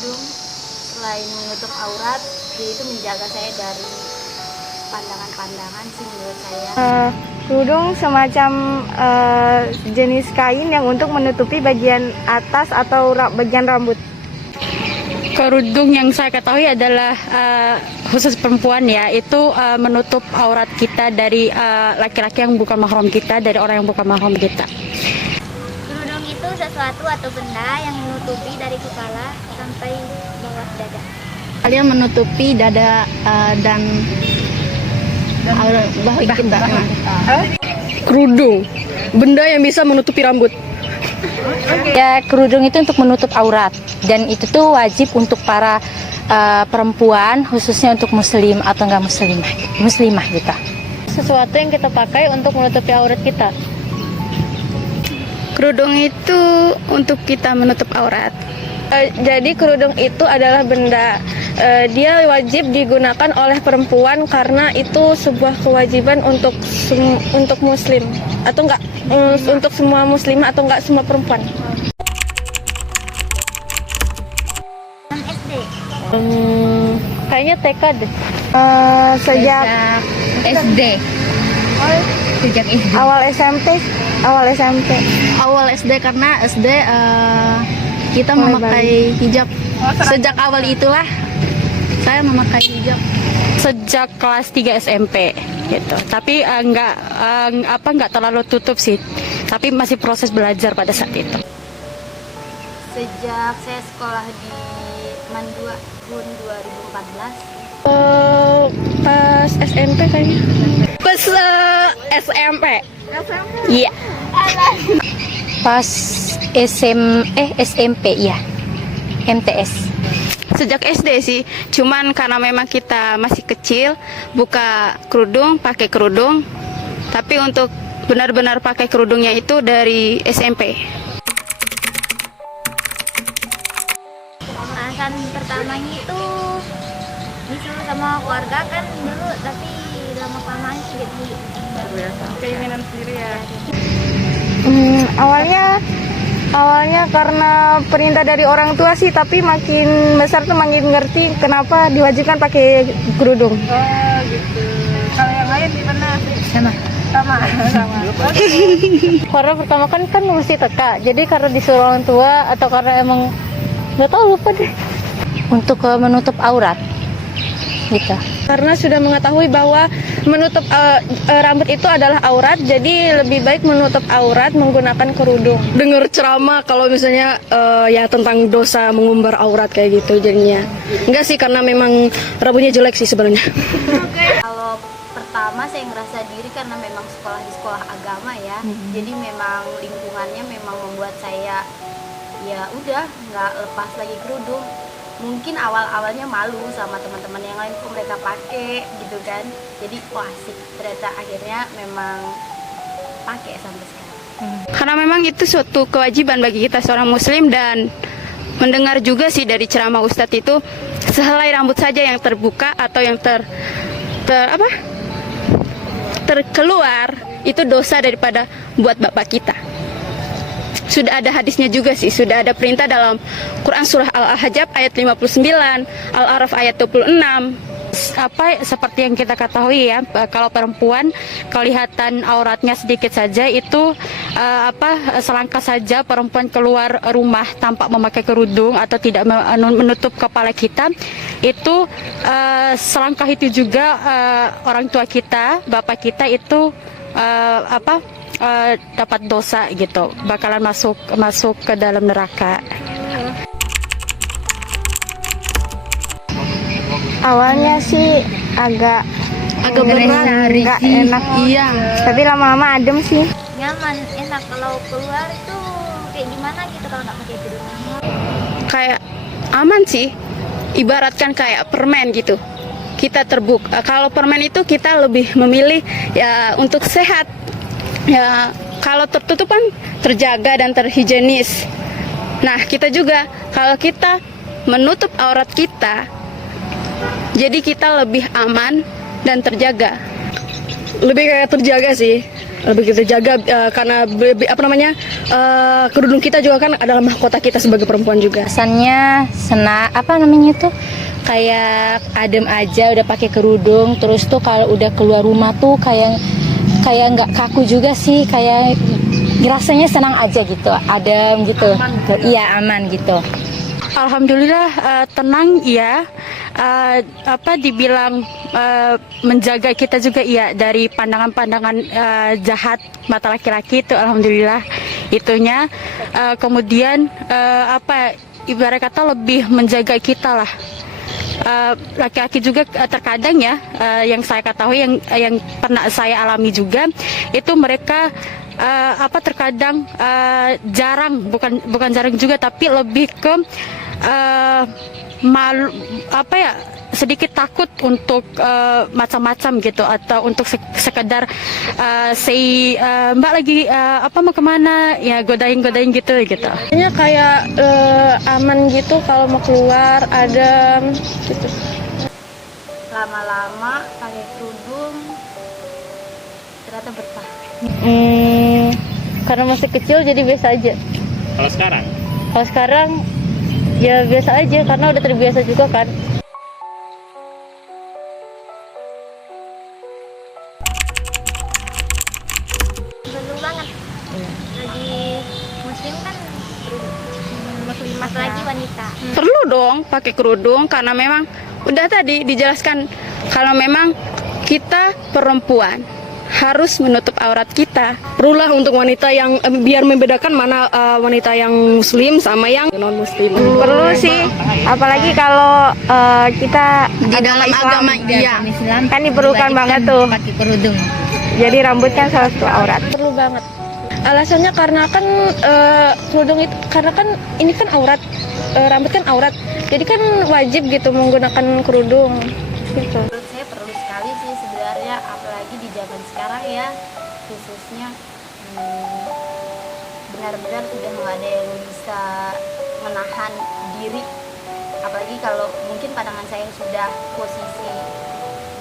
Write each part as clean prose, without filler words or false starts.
kerudung selain menutup aurat, dia itu menjaga saya dari pandangan-pandangan sih menurut saya. Kerudung semacam jenis kain yang untuk menutupi bagian atas atau bagian rambut. Kerudung yang saya ketahui adalah khusus perempuan ya, itu menutup aurat kita dari laki-laki yang bukan mahram kita, dari orang yang bukan mahram kita. Kerudung itu sesuatu atau benda yang menutupi dari kepala sampai bawah dada. Kalian menutupi dada dan bahu kita. Kerudung, benda yang bisa menutupi rambut. Ya, kerudung itu untuk menutup aurat, dan itu tuh wajib untuk para perempuan, khususnya untuk muslim atau enggak muslimah gitu. Sesuatu yang kita pakai untuk menutupi aurat kita. Kerudung itu untuk kita menutup aurat. Jadi kerudung itu adalah benda, dia wajib digunakan oleh perempuan karena itu sebuah kewajiban untuk muslim atau enggak untuk semua muslim atau enggak semua perempuan. SD. Kayaknya TK deh. Sejak SD. Sejak SD. awal SMP. Awal SD karena SD kita Mulai memakai hijab. Sejak awal itulah saya memakai hijab. Sejak kelas 3 SMP gitu. Tapi nggak terlalu tutup sih. Tapi masih proses belajar pada saat itu. Sejak saya sekolah di Mandua tahun 2014. Pas SMP kayaknya. Pas SMP. Iya. Pas SMP ya. MTS. Sejak SD sih, cuman karena memang kita masih kecil, buka kerudung, pakai kerudung. Tapi untuk benar-benar pakai kerudungnya itu dari SMP. Alasan pertamanya itu disuruh sama keluarga kan dulu, tapi lama kelamaan sih jadi Keinginan sendiri ya. Awalnya karena perintah dari orang tua sih, tapi makin besar tuh makin ngerti kenapa diwajibkan pakai kerudung. Oh gitu. Kalau yang lain gimana? Sama. Karena pertama kan mesti TK, jadi karena disuruh orang tua atau karena emang nggak tahu, lupa deh. Untuk menutup aurat gitu. Karena sudah mengetahui bahwa menutup rambut itu adalah aurat, jadi lebih baik menutup aurat menggunakan kerudung. Dengar ceramah kalau misalnya ya tentang dosa mengumbar aurat kayak gitu jadinya. Enggak sih, karena memang rambutnya jelek sih sebenarnya. Kalau pertama saya ngerasa diri karena memang sekolah di sekolah agama ya, jadi memang lingkungannya memang membuat saya ya udah nggak lepas lagi kerudung. Mungkin awalnya malu sama teman-teman yang lain kok mereka pakai gitu kan, jadi wah asik, ternyata akhirnya memang pakai sampai sekarang. Karena memang itu suatu kewajiban bagi kita seorang muslim, dan mendengar juga sih dari ceramah Ustadz itu, sehelai rambut saja yang terbuka atau yang terkeluar itu dosa daripada buat bapak kita. Sudah ada hadisnya juga sih, sudah ada perintah dalam Quran surah Al-Ahzab ayat 59, Al-A'raf ayat 26. Seperti yang kita ketahui ya, kalau perempuan kelihatan auratnya sedikit saja itu selangkah saja perempuan keluar rumah tanpa memakai kerudung atau tidak menutup kepala kita, itu selangkah itu juga orang tua kita, bapak kita itu dapat dosa gitu, bakalan masuk ke dalam neraka. Awalnya sih agak berat, nggak enak. Iya. Tapi lama-lama adem sih. Nyaman, enak. Kalau keluar itu kayak gimana gitu kalau nggak pakai kerudung? Kayak aman sih, ibaratkan kayak permen gitu. Kita terbuka. Kalau permen itu kita lebih memilih ya untuk sehat. Ya, kalau tertutup kan terjaga dan terhigienis. Nah, kita juga kalau kita menutup aurat kita, jadi kita lebih aman dan terjaga. Lebih kayak terjaga sih. lebih kita jaga karena kerudung kita juga kan adalah mahkota kita sebagai perempuan juga. Kesannya kayak adem aja udah pakai kerudung, terus tuh kalau udah keluar rumah tuh kayak nggak kaku juga sih, kayak rasanya senang aja gitu, adem gitu. Iya, aman gitu. Alhamdulillah tenang ya. Dibilang menjaga kita juga iya dari pandangan-pandangan jahat mata laki-laki itu, alhamdulillah itunya. Kemudian ibarat kata lebih menjaga kita lah. Laki-laki juga terkadang ya, yang saya ketahui, yang pernah saya alami juga, itu mereka terkadang bukan jarang juga, tapi lebih ke malu, sedikit takut untuk macam-macam gitu, atau untuk sekedar mbak lagi mau kemana ya, godain gitu. Kayaknya kayak aman gitu kalau mau keluar, adem gitu. Lama-lama pakai kerudung ternyata betah. Karena masih kecil jadi biasa aja. Kalau sekarang? Kalau sekarang ya biasa aja karena udah terbiasa juga kan. Betul banget. Lagi muslim kan, muslimat lagi wanita. Perlu dong pakai kerudung karena memang udah tadi dijelaskan kalau memang kita perempuan harus menutup aurat kita. Perlulah untuk wanita yang biar membedakan mana wanita yang muslim sama yang non muslim. Perlu sih, apalagi kalau kita Di dalam agama Islam kan diperlukan banget tuh. pakai kerudung. Jadi rambut kan salah satu aurat. Perlu banget. Alasannya karena kan kerudung itu, karena kan ini kan aurat, rambut kan aurat. Jadi kan wajib gitu menggunakan kerudung. Gitu. Menurut saya perlu sekali sih sebenarnya, apalagi di zaman sekarang ya, khususnya benar-benar sudah nggak ada yang bisa menahan diri. Apalagi kalau mungkin pandangan saya yang sudah posisi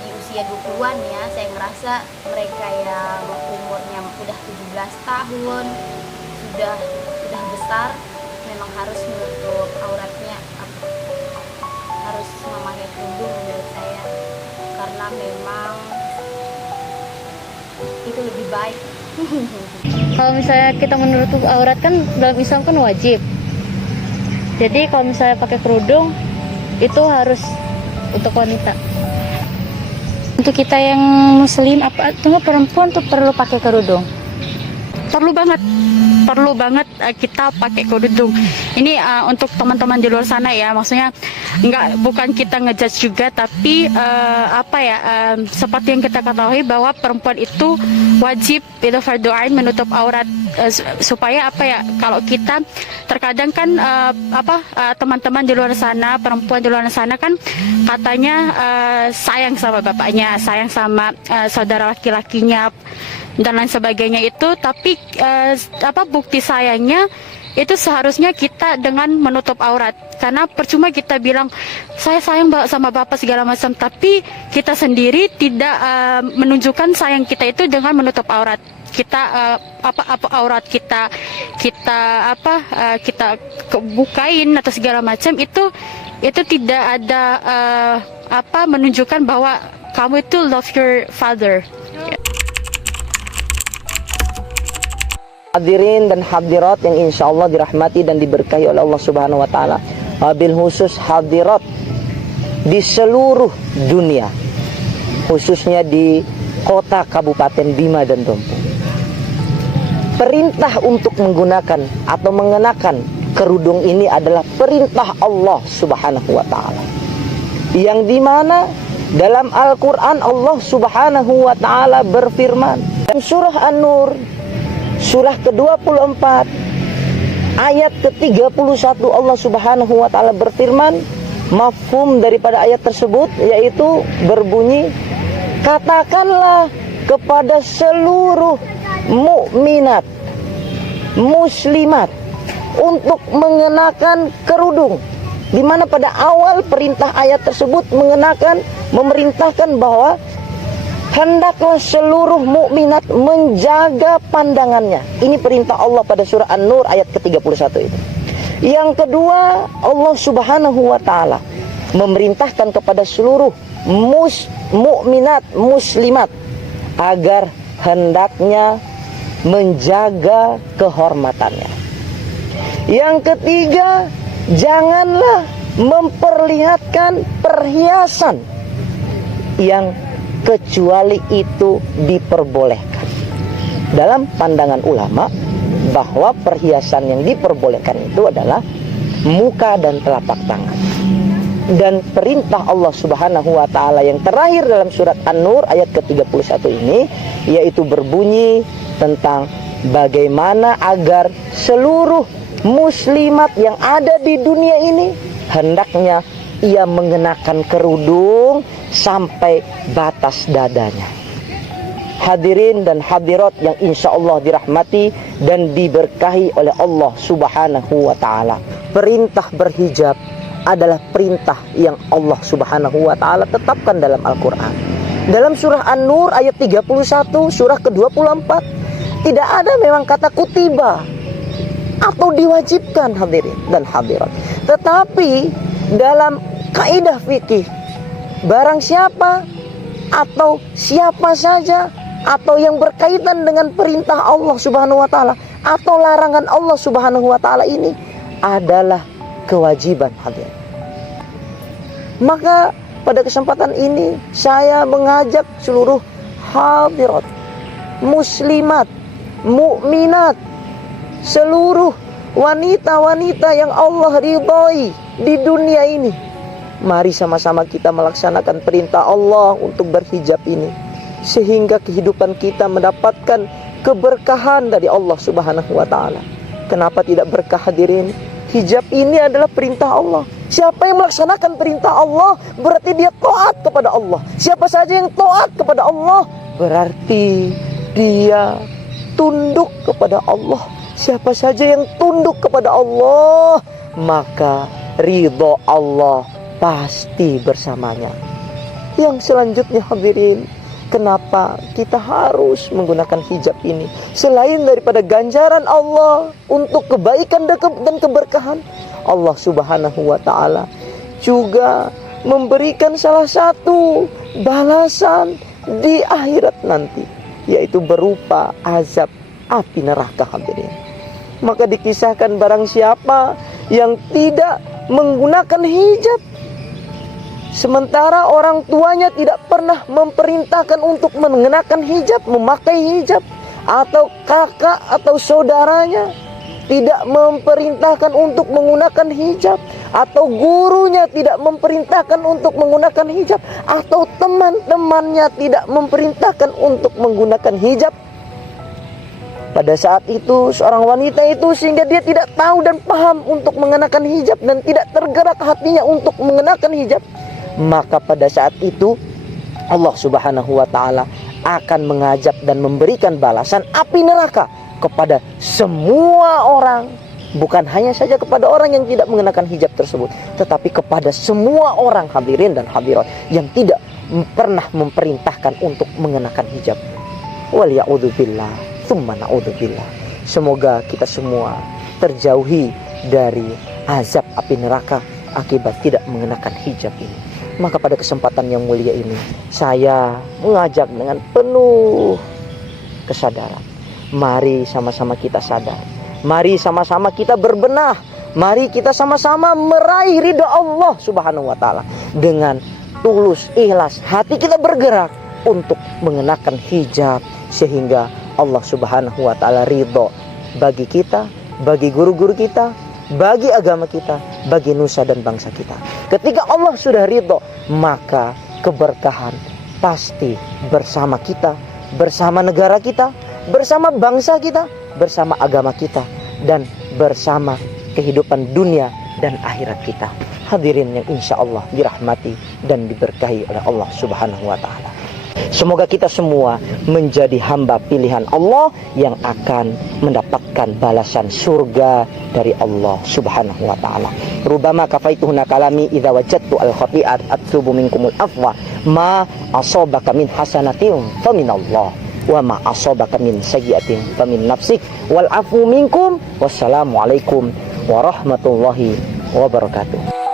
di usia 20-an ya, saya ngerasa mereka yang umurnya udah 17 tahun sudah besar memang harus menutup auratnya, harus memakai kerudung menurut saya, karena memang itu lebih baik. Kalau misalnya kita menutup aurat kan dalam Islam kan wajib. Jadi kalau misalnya pakai kerudung itu harus untuk wanita. Untuk kita yang muslim perempuan tuh perlu pakai kerudung. Perlu banget kita pakai kerudung. Ini untuk teman-teman di luar sana ya, maksudnya bukan kita ngejudge juga, tapi seperti yang kita ketahui bahwa perempuan itu wajib, itu fardhu ain, menutup aurat, supaya kalau kita terkadang kan teman-teman di luar sana, perempuan di luar sana kan katanya sayang sama bapaknya, sayang sama saudara laki-lakinya dan lain sebagainya itu, tapi bukti sayangnya itu seharusnya kita dengan menutup aurat. Karena percuma kita bilang saya sayang sama bapak segala macam, tapi kita sendiri tidak menunjukkan sayang kita itu dengan menutup aurat. Kita aurat kita bukain atau segala macam, itu tidak ada menunjukkan bahwa kamu itu love your father. Hadirin dan hadirat yang insya Allah dirahmati dan diberkahi oleh Allah Subhanahu wa Ta'ala, wabil khusus hadirat di seluruh dunia, khususnya di kota Kabupaten Bima dan Dompu. Perintah untuk menggunakan atau mengenakan kerudung ini adalah perintah Allah Subhanahu wa Ta'ala, yang dimana dalam Al-Quran Allah Subhanahu wa Ta'ala berfirman dalam surah An-Nur surah ke-24 ayat ke-31, Allah Subhanahu wa Ta'ala berfirman, mafhum daripada ayat tersebut yaitu berbunyi, katakanlah kepada seluruh mukminat muslimat untuk mengenakan kerudung, di mana pada awal perintah ayat tersebut memerintahkan bahwa hendaklah seluruh mukminat menjaga pandangannya. Ini perintah Allah pada surah An-Nur ayat ke-31 itu. Yang kedua, Allah Subhanahu wa taala memerintahkan kepada seluruh mukminat muslimat agar hendaknya menjaga kehormatannya. Yang ketiga, janganlah memperlihatkan perhiasan yang kecuali itu diperbolehkan. Dalam pandangan ulama, bahwa perhiasan yang diperbolehkan itu adalah muka dan telapak tangan. Dan perintah Allah Subhanahu wa taala yang terakhir dalam surat An-Nur ayat ke-31 ini yaitu berbunyi tentang bagaimana agar seluruh muslimat yang ada di dunia ini hendaknya ia mengenakan kerudung sampai batas dadanya. Hadirin dan hadirat yang insya Allah dirahmati dan diberkahi oleh Allah Subhanahu wa ta'ala, perintah berhijab adalah perintah yang Allah Subhanahu wa ta'ala tetapkan dalam Al-Quran. Dalam surah An-Nur ayat 31, surah ke-24, tidak ada memang kata kutiba atau diwajibkan, hadirin dan hadirat. Tetapi dalam kaidah fikih, barang siapa atau siapa saja atau yang berkaitan dengan perintah Allah Subhanahu wa taala atau larangan Allah Subhanahu wa taala ini adalah kewajiban, hadirin. Maka pada kesempatan ini saya mengajak seluruh hadirat, muslimat, mukminat, seluruh wanita-wanita yang Allah ridhoi di dunia ini, mari sama-sama kita melaksanakan perintah Allah untuk berhijab ini, sehingga kehidupan kita mendapatkan keberkahan dari Allah Subhanahu wa ta'ala. Kenapa tidak berkah, hadirin? Hijab ini adalah perintah Allah. Siapa yang melaksanakan perintah Allah berarti dia taat kepada Allah. Siapa saja yang taat kepada Allah berarti dia tunduk kepada Allah. Siapa saja yang tunduk kepada Allah maka ridho Allah pasti bersamanya. Yang selanjutnya, hadirin, kenapa kita harus menggunakan hijab ini? Selain daripada ganjaran Allah untuk kebaikan dan keberkahan, Allah Subhanahu wa ta'ala juga memberikan salah satu balasan di akhirat nanti, yaitu berupa azab api neraka, hadirin. Maka dikisahkan barang siapa yang tidak menggunakan hijab, sementara orang tuanya tidak pernah memerintahkan untuk mengenakan hijab, memakai hijab, atau kakak atau saudaranya tidak memerintahkan untuk menggunakan hijab, atau gurunya tidak memerintahkan untuk menggunakan hijab, atau teman-temannya tidak memerintahkan untuk menggunakan hijab, pada saat itu seorang wanita itu sehingga dia tidak tahu dan paham untuk mengenakan hijab dan tidak tergerak hatinya untuk mengenakan hijab, maka pada saat itu Allah Subhanahu wa ta'ala akan mengajab dan memberikan balasan api neraka kepada semua orang. Bukan hanya saja kepada orang yang tidak mengenakan hijab tersebut, tetapi kepada semua orang, hadirin dan hadirat, yang tidak pernah memerintahkan untuk mengenakan hijab. Wal ya'udzubillah, tsumma na'udzubillah. Semoga kita semua terjauhi dari azab api neraka akibat tidak mengenakan hijab ini. Maka pada kesempatan yang mulia ini saya mengajak dengan penuh kesadaran, mari sama-sama kita sadar, mari sama-sama kita berbenah, mari kita sama-sama meraih ridha Allah Subhanahu wa ta'ala. Dengan tulus ikhlas hati kita bergerak untuk mengenakan hijab, sehingga Allah Subhanahu wa ta'ala ridha bagi kita, bagi guru-guru kita, bagi agama kita, bagi nusa dan bangsa kita. Ketika Allah sudah ridho, maka keberkahan pasti bersama kita, bersama negara kita, bersama bangsa kita, bersama agama kita, dan bersama kehidupan dunia dan akhirat kita. Hadirin yang insya Allah dirahmati dan diberkahi oleh Allah Subhanahu wa ta'ala. Semoga kita semua menjadi hamba pilihan Allah yang akan mendapatkan balasan surga dari Allah Subhanahu wa ta'ala. Rubama kafaituhuna kalami idza wajadtu al-khafi'at atlubu minkumul afwa ma asabaka min hasanatin faminallah wa ma asabaka min sayyi'atin famin nafsik wal afu minkum. Wassalamualaikum warahmatullahi wabarakatuh.